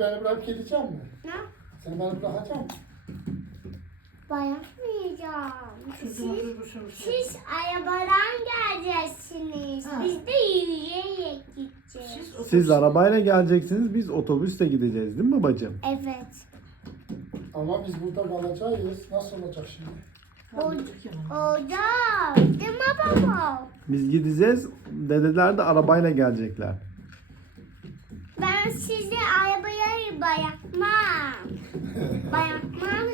Beni bırakıp gideceğim mi? Ne? Sen beni bırakacaksın mı? Bırakmayacağım. Çocuğun duygusunu Siz arabadan geleceksiniz. Ha. Biz de yürüyerek gideceğiz. Siz arabayla geleceksiniz, biz otobüsle gideceğiz değil mi babacığım? Evet. Ama biz burada kalacağız. Nasıl olacak şimdi? Olacak. Değil mi baba? Biz gideceğiz, dedeler de arabayla gelecekler. Ben sizi arabaya bırakmam. Bırakmam